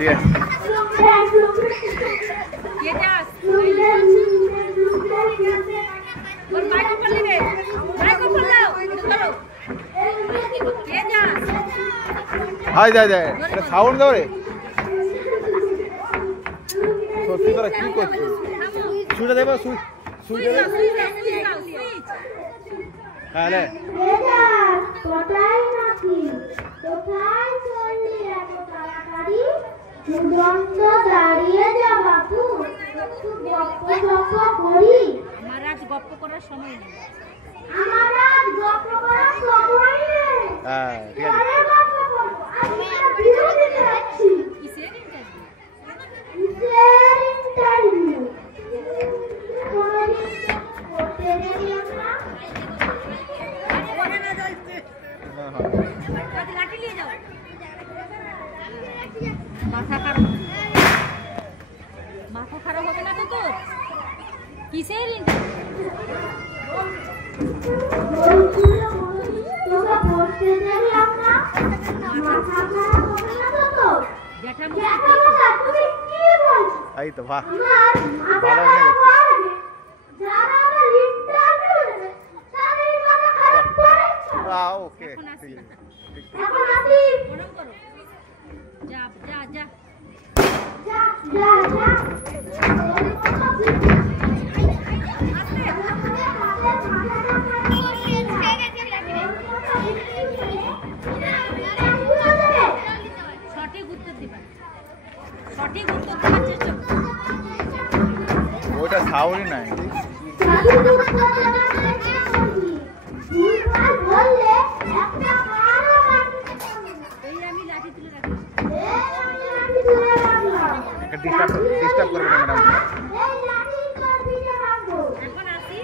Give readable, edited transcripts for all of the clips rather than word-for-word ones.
ঠিক আছে হাই যায় যায় এটা সাউন্ড দাও রে সত্যি তোরা কি করছিস সুইটা দেবো সুইটা দে হ্যাঁ রে মহারাজ গপ্প করার সময় নেই হ্যাঁ ঠিক আছে মাথা খারাপ হবে না তো তোর কিসের এই তো বাহ ভালো হয়ে ওকে যা যা যা সঠিক উত্তর দিবেন সঠিক উত্তর দেওয়ার চেষ্টা ওটা সাউন্ড নাই আমি লাঠি তুলে রাখি ডিস্টার্ব করবে না ম্যাডাম এখন আসি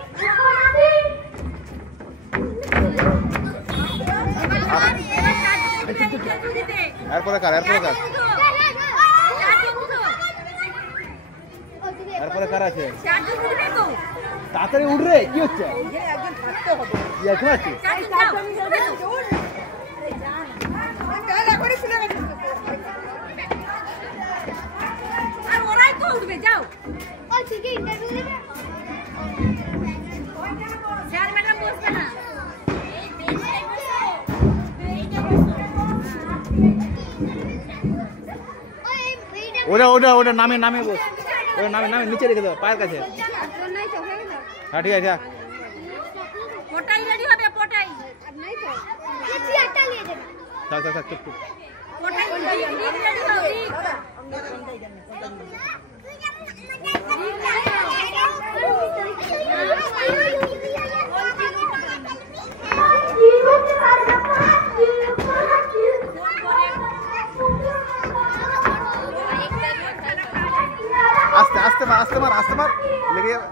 এরপরে কার আছে তাড়াতাড়ি উঠ রে কি হচ্ছে এখন আছে আর ওরাই তো উঠবে যাও স্যার ম্যাডাম বসবে না ওটা নামে বস ওটা নামে নিচে রেখে দাও পায়ের কাছে হ্যাঁ ঠিক আছে পটাই রেডি হবে পটাই থাক চুপ পটাই রেডি হবে আস্তে মার লেগে যাবে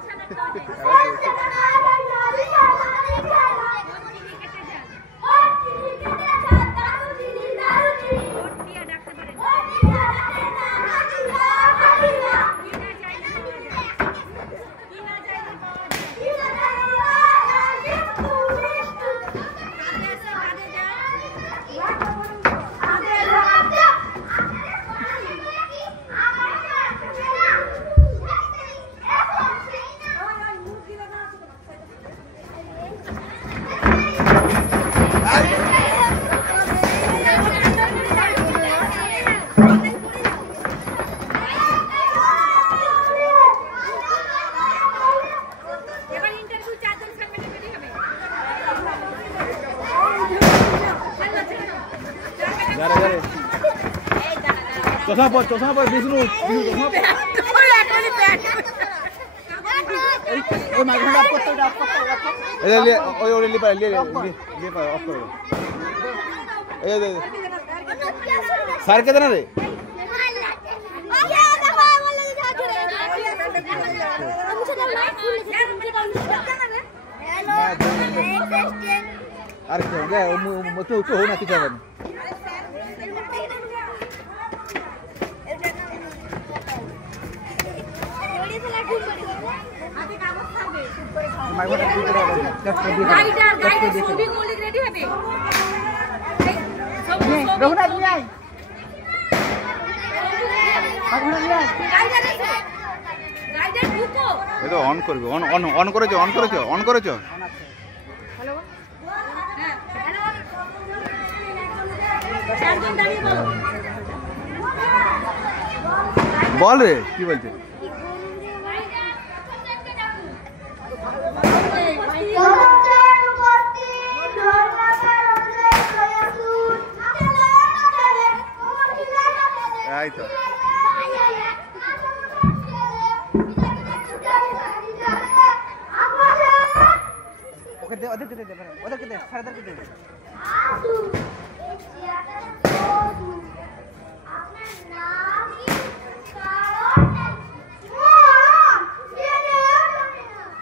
চশমা পর বিষ্ণু স্যার কে দেনা রে আর কি हो ना কিছু হবে না এ তো অন করবে, অন অন অন করেছো, অন করেছো, অন করেছো। বল রে কি বলছে? এই তো ওকে দে, ওদেরকে দে, ওদেরকে দে, স্যারদেরকে দে।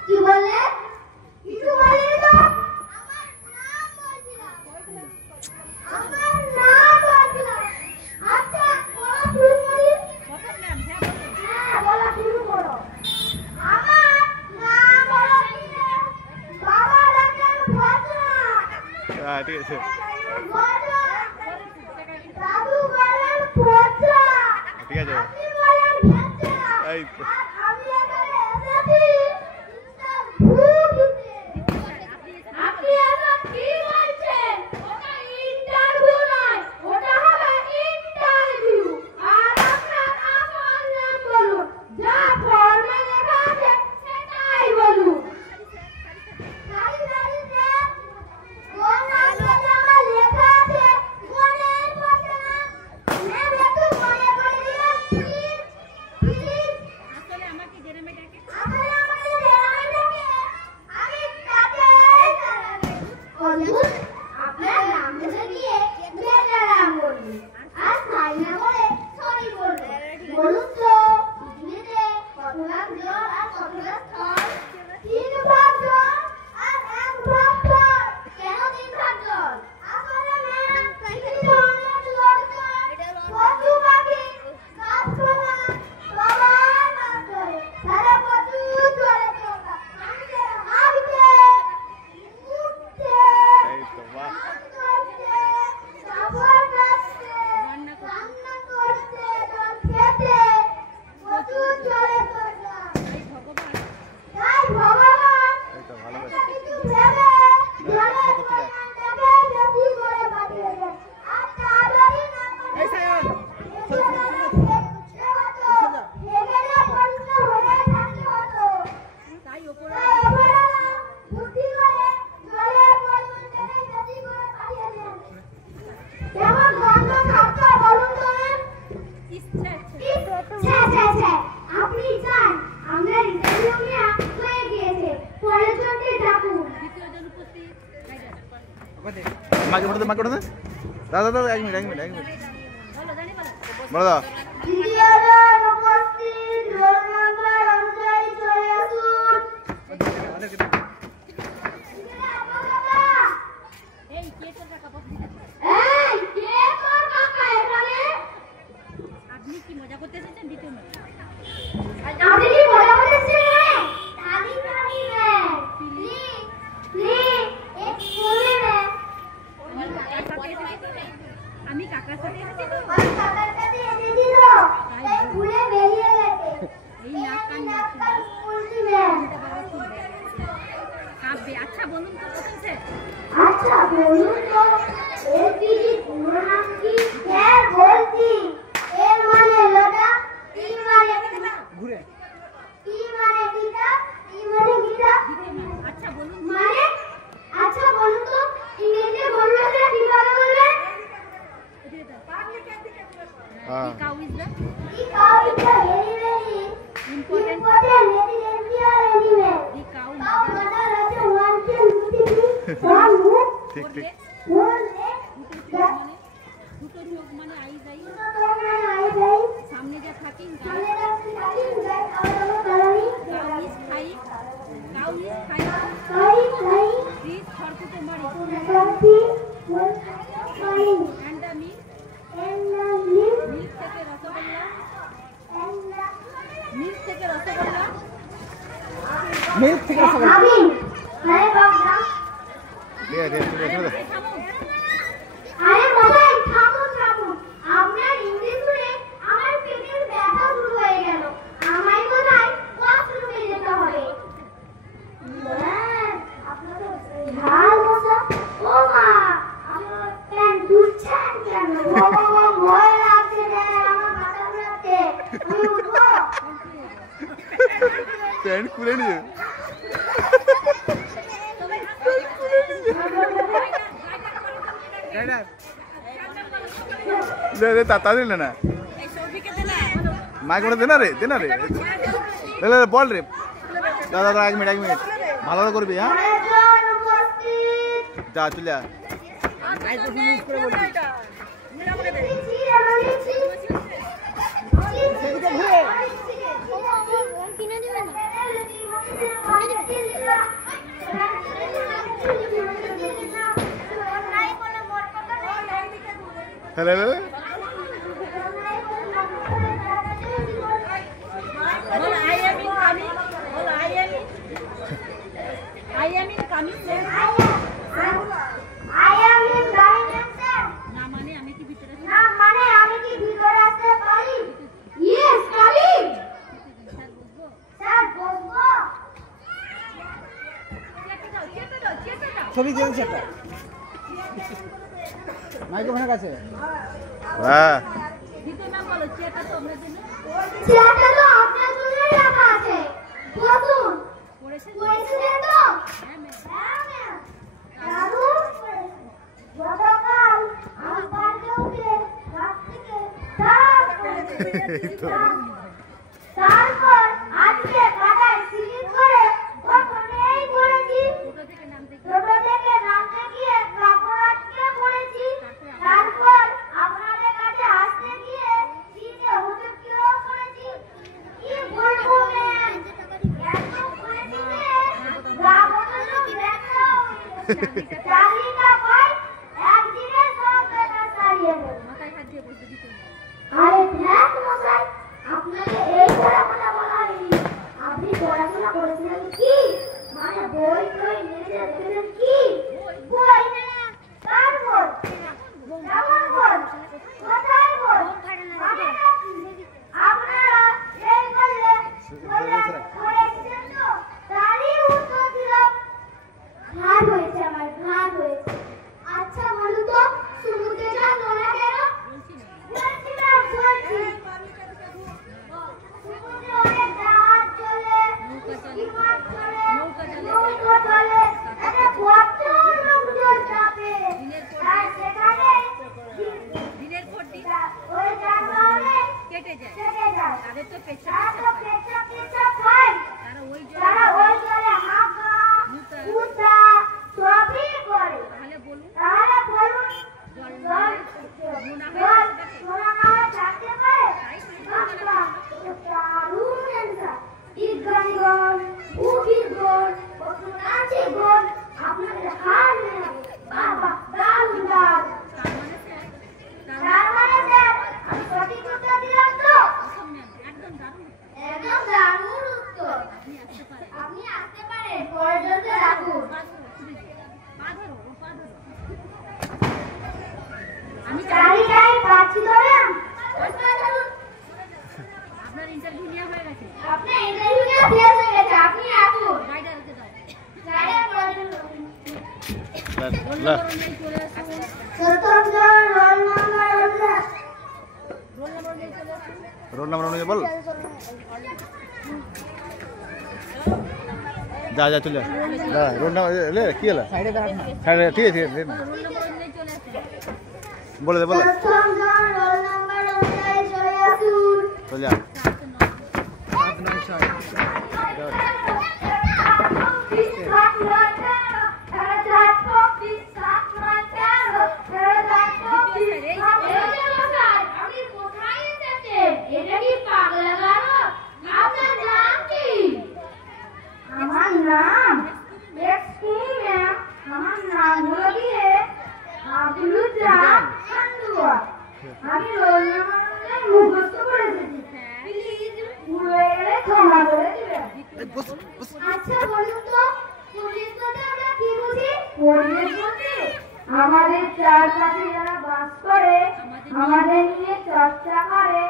কি বলে? কিছু বলিনি তো। আমার নাম বলছিলাম। আচ্ছা, বলা শুরু করি। হ্যাঁ, বলা শুরু করো। আমার নাম বলছিলে। বাবা ডাকেন ভদ্রা। হ্যাঁ ঠিক আছে। ভদ্রা। দাদু বলেন ভদ্রা। ঠিক আছে, আপনি বলেন ভদ্রা। এই তো আর আমি এখানে এসেছি ইন্টারভিউ দিতে। আপনি এখন কি বলছেন? ওটা ইন্টারভিউ নয়, ওটা হবে ইন্টারভিউ। আর আপনার আসল নাম বলুন, যা ফর্মে লেখা আছে সেটাই বলুন। সারি সারিতে কোন নামটা আমার লেখা আছে মনেই পড়ছে না। ম্যাম একটু মনে করে দিন প্লিজ, প্লিজ। আসলে আমাকে জেনে ডাকে। আসলে আমাদের জেনারেল ডাকে। আমি তাকে বলুন, আপনার নাম ধরে দিয়ে ম্যাডাম বলুন। আর সাই না বলে সরি বলুন। বলুন তো পৃথিবীতে কত লাখ জল আর কত লাখ স্থল? 3 ভাগ জল আর 1 ভাগ স্থল। কেন 3 ভাগ জল? আসলে ম্যাম পৃথিবীতে অনেক লোকজন, পশু পাখি, গাছপালা সবাই মাছ ধরে। তারা প্রচুর জলে চলে। মানুষের হাবিতে উঠছে, এই তো বাহ। মাছ ধরছে, কাপড় কাচছে, রান্না করছে, জল খেতে প্রচুর জলে চলে। তাই ভগবান এই তো ভালো একটা কথা। কিছু ভেবে জলের পরিমাণটাকে বেশি করে বাড়িয়েছেন। আর তাড়াতাড়ি না এই সায়ন, এখানে প্রশ্ন হয়ে থাকতে হতো। তাই ওপরে তাই ওপরওয়ালা বুদ্ধি করে জলের পরিমাণটাকে বেশি করে বাড়িয়েছেন। কেমন গন্ধ থাকতো বলুন তো ম্যাম? ইচ্ছা আপনি যান, আমরা ইন্টারভিউ নেওয়া হয়ে গিয়েছে। পরের জনকে ডাকুন। দ্বিতীয় জন উপস্থিত। ওকে দে। মাকে ফটো দে, মাকে ফটো দে। দাদা দাদা এক মিনিট, এক মিনিট, এক মিনিট। বলো জানি বলো। বলো দাদা। দ্বিতীয়জন উপস্থিত রোল নাম্বার অনুযায়ী চলে আসুন। ওদেরকে দে। এই কে তোর টাকা পয়সা দিতেছে? এই, কে তোর কাকা এখানে? আপনি কি মজা করতে এসেছেন দ্বিতীয় ম্যাচ? আপনি কি মজা করছেন? তালি তালি ম্যাম। প্লিজ, প্লিজ, এক্ষুনি ম্যাম। আমি কাকার সাথে এসেছি তো। ওই কাকার কাছে এসেছি তো, তাই ভুলে বেরিয়ে গেছে। এই নাক কান নাক কান বলছি ম্যাম। কাঁপবে। আচ্ছা বলুন তো প্রথম সে। আচ্ছা বলুন তো, এর পুরো নাম কি? হ্যাঁ বলছি। এর মানে লোটা, টি মানে ঘুরে। টি মানে গীতা, টি মানে গীতা। দ্বিতীয় ম্যাচ। আচ্ছা বলুন তো। মানে আচ্ছা বলুন তো, ইংরেজিতে বললে সেটা কিভাবে বলবে? হ্যাঁ কি cow is the The cow is a very, very important important residential animal. The cow Cow mother has a one tail, one hoof, ঠিক ঠিক। one leg, দুটো চোখ মানে আইজ I. two legs, eyes, eyes. সামনে যা থাকি সামনে রাখছি থাকি, back our coloring. Cow is খাই। কাউ ইজ খাই। Flying, flying. প্লিজ খড়কুটো মারি। Country, one flying. And the milk. And the leaf, milk থেকে রসগোল্লা। and the মিল্ক থেকে রসগোল্লা। মিল্ক থেকে রসগোল্লা। Having. আরে বাবা, ঠিক আছে, ঠিক আছে, ঠিক আছে। থামুন। আরে বাবা, থামুন থামুন। আপনার ইংলিশ শুনে আমার পেটের ব্যথা প্যান্ট খুলে নিয়ে তাড়াতাড়ি না মাইক ওটা দেনা রে বল রে দাদা দাদা 1 মিনিট ভালো করবি হ্যাঁ যা চলে যা hello I am in coming, sir. I am in coming, sir. না মানে আমি কি ভিতরে না মানে আমি কি ভিতরে আসতে পারি? Yes, coming. স্যার বসবো। চেপে দাও ছবি দিয়েছে একটা মাইক্রোফোনের কাছে হ্যাঁ দিতে না বলো চেপে তোমরা দিন চেয়ারটা তো আপনার জন্যই রাখা আছে। বসুন। পড়েছেন পড়েছিলেন তো? হ্যাঁ ম্যাম হ্যাঁ ম্যাম। দাদু গতকাল আমি পার্কে উঠে রাত থেকে ডাক করেছি। তারপর আজকে কাদায় স্লিপ করে ওখানেই পড়েছি। ছোট থেকে নামতে ছোট থেকে নামতে গিয়ে কাপড় আটকে পড়েছি। তারপর আপনাদের কাছে আসতে গিয়ে শীতে হুচকিও করেছি। কি বলবো ম্যাম? এত পড়েছি যে গা বদল ব্যথা হয়েছে। চাকরিটা পাই একদিনে সব ব্যথা সারিয়ে দেবো। মাথায় হাত দিয়ে বসে দিতে হবে। আরে ধ্যান মশাই, আপনাকে এই পড়াশোনা বলা হয়নি। আপনি পড়াশোনা করেছিলেন কি? মানে বই টই নিয়ে দেখেছেন কি? বই না, কার বই? কেমন বই? কোথায় বই? মানে আপনারা এই বললে পড়েছেন তো? তারই উত্তর দিলাম। ঘাট হয়েছে আমার, ঘাট হয়েছে। আচ্ছা বলুন তো, সমুদ্রে যাবো না কেন? বলছি না, বলছি। সমুদ্রে অনেক জাহাজ চলে, স্টিমার চলে, নৌকো চলে, একটা কত লোকজন যাবে। আর সেখানে দিনের পর দিন ওই যানবাহনে কেটে যায় কেটে যায়। তাদের তো তারা তো পেছাব পেঁচা খায়। তারা ওই তারা ওই জলে হাঁকা, মুতা সবই করে। তাহলে বলুন তাহলে বলুন, জল সোনা না হয়ে থাকতে পারে? বাহ, দারুণ answer। বিজ্ঞানীগণ, উদ্ভিদগণ, পশুনাচিগণ, আপনাদের হার মেনে বাবা দারুণ দারুণ। তার মানে স্যার, আমি সঠিক উত্তর দিলাম তো? একদম দারুণ একদম দারুণ উত্তর। আপনি আসতে পারেন আপনি আসতে পারেন, পর্যন্ত রাখুন। পা ধরো ও পা ধরো আমি চারিটায় পাচ্ছি ধরেন। আপনার ইন্টারভিউ নেওয়া হয়ে গেছে আপনার ইন্টারভিউটা শেষ হয়ে গেছে, আপনি আসুন। গাইডারকে দাও গাড়ির পর্যন্ত রোল নম্বর অনুযায়ী চলে আসুন প্রথম জন রোল নাম্বার হচ্ছে রোল নম্বর অনুযায়ী চলে আসুন রোল নাম্বার অনুযায়ী বল যা যা চলে যা রোল নাম্বার লে কি হলো সাইডে দাঁড়ান না। হ্যাঁ ঠিক আছে রোল নম্বর অনুযায়ী চলে আসুন বলে দে বলে প্রথম জন রোল নাম্বার অনুযায়ী চলে আসুন। চলে যা 7 9 6 আপনি কোথায় এসেছেন? এটা কি পাগলা গারো? আপনার নাম কি? আমার নাম এক্সকিউজ ম্যাম, আমার নাম হলো গিয়ে আব্দুলুজ্জামান খান্দুয়া। আমি রোল নাম্বার অনুযায়ী মুখস্থ করে এসেছি। প্লিজ ভুল হয়ে গেলে ক্ষমা করে দিবেন। আচ্ছা বলুন তো, পরিবেশ বলতে আমরা কি বুঝি? পরিবেশ বলতে আমাদের চারপাশে যারা বাস করে, আমাদের নিয়ে চর্চা করে,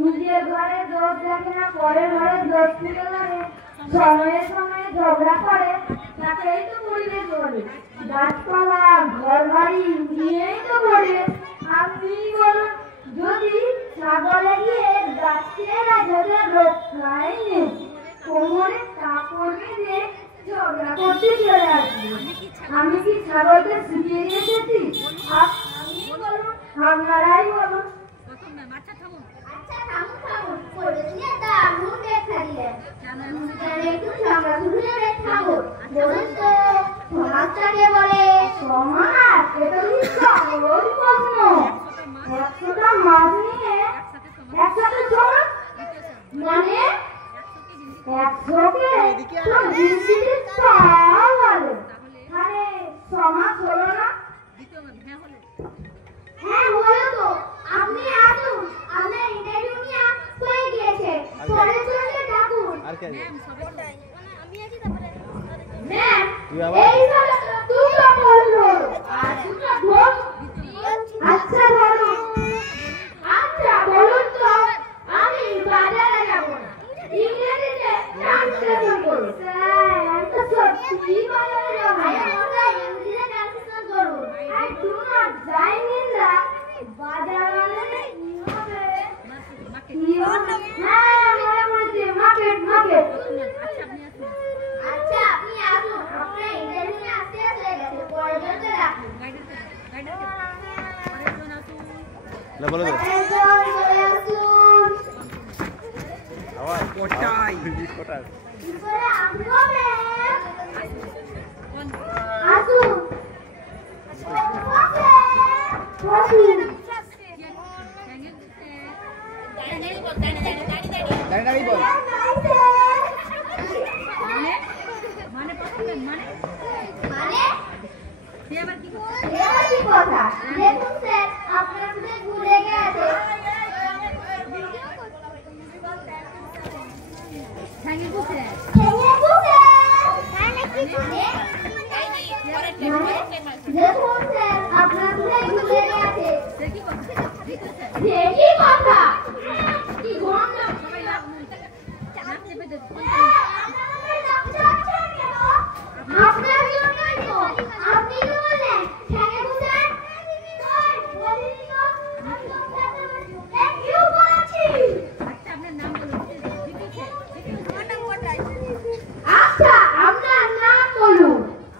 নিজের ঘরে দোষ দেখে না, পরের ঘরে দোষ তুলে ধরে, সময়ে সময়ে ঝগড়া করে, তাকেই তো পরিবেশ বলে। গাছপালা ঘর বাড়ি নিয়েই তো পরিবেশ। আপনি বলুন, যদি ছাগলে গিয়ে গাছ খেয়ে না, যদি রক্ষাই নেই, কোমরে কাপড় বেঁধে ঝগড়া করতে চলে আসবে। আমি কি ছাগলকে শিখিয়ে এসেছি? আপনি বলুন, আপনারাই বলুন। আচ্ছা থামুন থামুন, পড়েছিলে দারুণ দেখা দিলেন। একটু ঝগড়া শুনে থামুন। বলুন তো সমাজটাকে বলে? সমাজ এটা সহজ প্রশ্ন। 100টা মাছ নিয়ে একসাথে সমাজ মানে 100কে তো জিনিস বলে, তাহলে সমাজ হলো না? হ্যাঁ হলো তো। আপনি আসুন, আপনার ইন্টারভিউ নিয়ে হয়ে গিয়েছে। পরে চলে ডাকুন। আর কি আছে? ম্যাম এই হলো দুটো বললো আর দুটো ভোট। আচ্ছা বলুন, আচ্ছা বলুন তো আমি বাজারে যাব না, ইংরেজিতে ট্রান্সলেশন করুন। স্যার আমি তো সত্যি বাজারে যাব না। আমরা ইংরেজিতে ট্রান্সলেশন করুন। I do not join in the bazaar মানে কি হবে? হ্যাঁ মনে পড়ছে, মার্কেট মার্কেট। আচ্ছা আপনি আসুন, আপনার ইন্টারভিউ আসতে হয়ে গেছে। পরে চলে রাখুন। লে বলো তো চলে আসুন। আবার কোটাই কোটাই কি করে আসবো ম্যাম? আসুন আসুন। দাঁড়িয়ে বল। মানে এবার কি কথা? দেখুন স্যার আপনার সাথে ঘুরে গেছে। দেখুন স্যার আপনার সাথে ঘুরে গেছে। কি কথা? কি গন্ধ? আপনার জন্যই তো। আপনি তো বললেন ঠ্যাঙে বসে বলিনি তো। আমি তো থ্যাংক ইউ বলেছি। আচ্ছা আপনার নাম বলুন।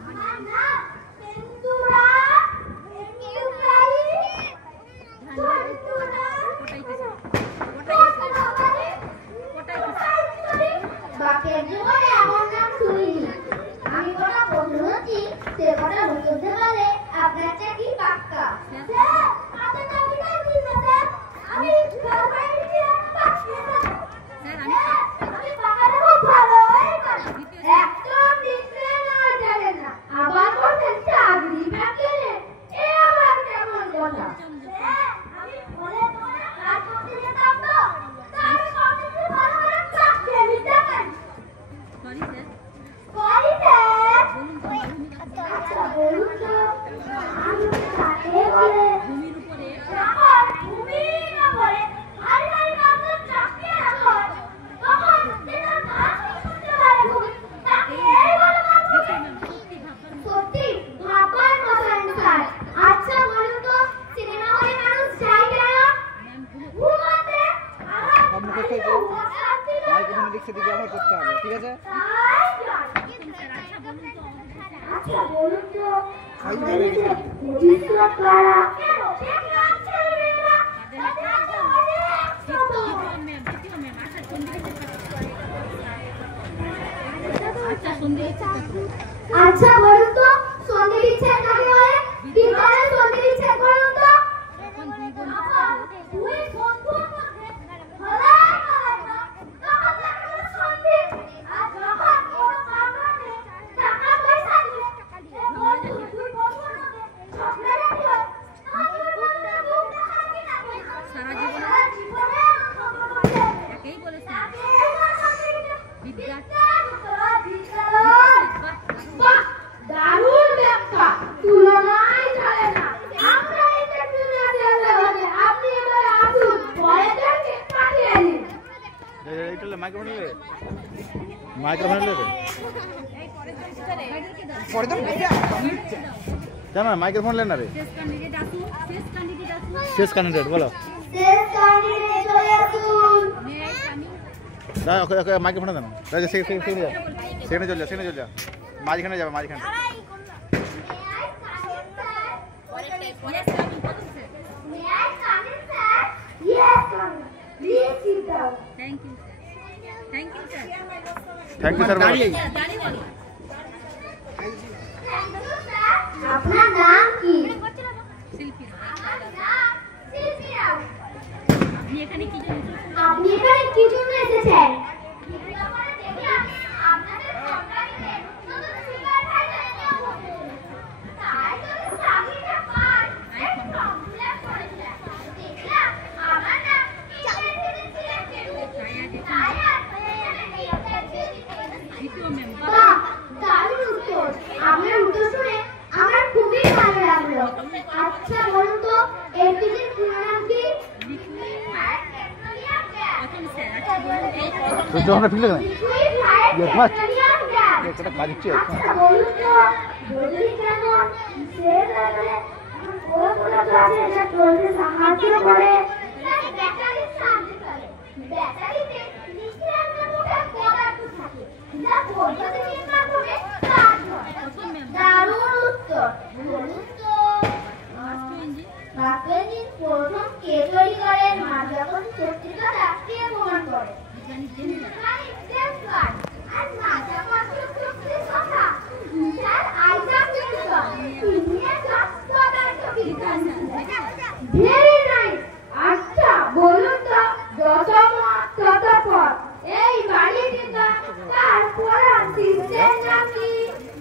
আমার নাম পেন্তুরা পেন্তুরাই বাকের জীবনে আমার নাম শুনিনি। আমি কটা প্রশ্ন হচ্ছি সে কটা উত্তর দিতে পারলে আপনার চাকরি পাক্কা। স্যার আপনার চাকরিটা কি স্যার? আমি গার্লফ্রেন্ড আমি পাকারে খুব ভালোই পারি। একদম দিতে না জানেন না, আবার বলছেন চাকরি পাকে। এ আবার কেমন কথা? স্যার আমি বলে তোমার কাজ করতে যেতাম তো, তাই কমিটি ভালো করে চাকরি দিতেন। Sorry sir. আচ্ছা বলুন তো আমি কাকে বলে? ভূমির উপরে ভারী ভারী কাগজ চাপিয়ে রাখো, তখন যেটা কাজ করতে পারে ভূমি, তাকে এই বলে মানবো। সত্যি ভাববার কথা স্যার। আচ্ছা বলুন তো সিনেমা হলে মানুষ যায় কেন? ঘুমাতে। মাইক্রোফোন লিখছে দিকে আমার করতে হবে, ঠিক আছে? আচ্ছা বলুন তো ভবিষ্যৎ কারা? আচ্ছা বলুন তো সন্ধি বিচ্ছেদ কাকে বলে? কি করে সন্ধি বিচ্ছেদ বলুন তো? দুই বন্ধুর মধ্যে লড়াই হয় না, তখন তাকে বলে সন্ধি। আর যখন কোনো কারণে টাকা পয়সা দিয়ে দুই বন্ধুর মধ্যে ঝগড়াঝাটি হয়, তখন দুই বন্ধুরা বুক দেখায় কি না বলে? সারা জীবনে তাকেই বলে দারুণ ব্যাখ্যা, তুলনায় চলে না। আমরা আপনি এবার আসুন, পরে পাঠিয়ে দিন। এইটা মাইক্রোফোন নেবে, মাইক্রোফোন নেবে পরে তো জানা মাইক্রোফোন লেন না রে। শেষ ক্যান্ডিডেট বলো। শেষ ক্যান্ডিডেট চলে আসুন। যা ওকে ওকে মাইকে ফোন দেন যা যা সেখানে চল যা সেখানে চল যা মাঝখানে যাবে মাঝখানে May I come in, sir? Yes, sir. Please sit down. Thank you thank you sir thank you sir দাঁড়িয়ে Thank you, sir. আপনার নাম কি? শিল্পী আমার নাম শিল্পী রাও। আপনি এখানে কি জন্য আপনি এখানে কি জন্য এসেছেন? বিজ্ঞাপনে দেখলাম আপনাদের কোম্পানিতে নতুন সিগার ফ্যাক্টরি নিয়োগ হচ্ছে। তাই যদি চাকরিটা পান, এক ফর্ম ফিল আপ করেছিলাম। দেখলাম আমার নাম ইন্টারভিউতে সিলেক্টেড হয়েছে। তাই আর এখানে ইন্টারভিউ দিতে এসেছি। দ্বিতীয় মেম্বার বাহ, দারুণ উত্তর। আপনার উত্তর শুনে আমার খুবই ভালো লাগলো। আচ্ছা বলুন তো এলপিজির পুরো নাম কি? Liquefied petroleum gas. প্রথম স্যার আচ্ছা বলুন এই তো যখন ফিল দেন liquefied Yes, what? Petroleum gas. এটা কাজ হচ্ছে আচ্ছা বলুন তো বদলি কেমন সে লাগালে পুরো গাছে এটা চলতে সাহায্য করে। ব্যাটারির সাহায্যে চলে। ব্যাটারিতে লিথিয়াম নামক পদার্থ থাকে যা বৈদ্যুতিক মাধ্যমে চার্জ হয়। প্রথম মেম্বার দারুণ উত্তর। বলুন তো ফার্স্ট ইঞ্জিন রাকেজিন প্রথম কে তৈরি করেন? মাঝাকন শক্তির কথা কে প্রমাণ করে? বিজ্ঞানী জেনে বিজ্ঞানী জেমস ওয়াট। আর মাঝাকন শক্তির কথা স্যার আইজাক নিউটন। তিনি একজন পদার্থবিজ্ঞানী। Very nice. আচ্ছা বলুন তো যত মত তত পথ এই বাড়িটিতে তার প্রধান শিষ্যের নাম কি?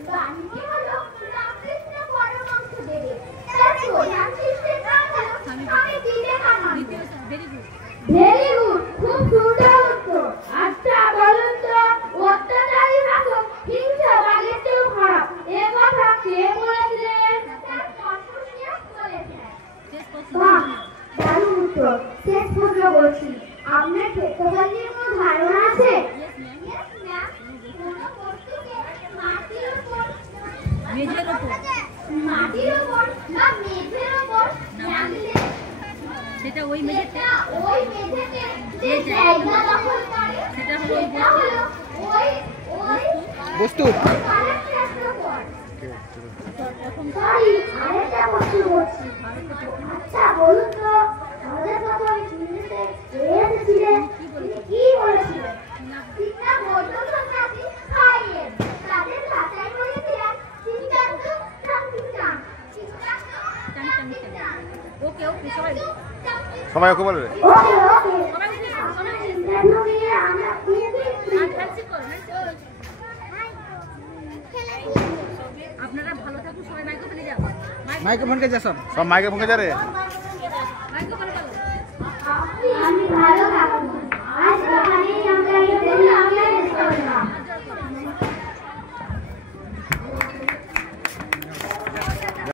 বাণীটি হলো রামকৃষ্ণ পরমহংসদেবের। তার প্রধান শিষ্যের নাম হলো স্বামী বিবেকানন্দ। দ্বিতীয় sir very good very good, খুব সুন্দর উত্তর। আচ্ছা বলুন তো অত্যাচারী শাসক হিংসা বাঘের চেয়েও খারাপ এ কথা কে বলেছিলেন? স্যার কনফুসিয়াস বলেছিলেন। শেষ প্রশ্ন বাহ, দারুণ উত্তর। শেষ প্রশ্ন বলছি, আপনার ক্ষেত্রফলের কোনো ধারণা আছে? Yes ma'am Yes, ma'am. কোনো বস্তুকে মাটির উপর মেঝের উপর বা মেঝের উপর রাখলে সেটা ওই মেঝেতে সেটা ওই মেঝেতে যে জায়গা দখল করে সেটা হলো ওই সেটা হলো ওই বস্তু কারের ক্ষেত্রফল। প্রথম সরি, আরেকটা প্রশ্ন করছি। আচ্ছা বলুন তো আমাদের প্রথম ইংলিশে এসেছিলেন তিনি কি বলেছিলেন? চিন্তা বৌদ্ধ সন্ন্যাসী খাইয়েন তাদের ভাষায় বলেছিলেন চিন্তান্ত সংকিতান। ওকে ওকে সবাই সবাই ওকে বলবে ওকে ওকে সবাই সবাই ইন্টারভিউ নিয়ে আমরা খুবই হ্যান্ডশেক করো আপনারা ভালো থাকুন সবাই মাইক্রোফোনে যাও মাইক্রোফোনকে যা সব সব মাইকে ফোনে যা রে মাইক্রোফোনে বলো আমি ভালো থাকবো।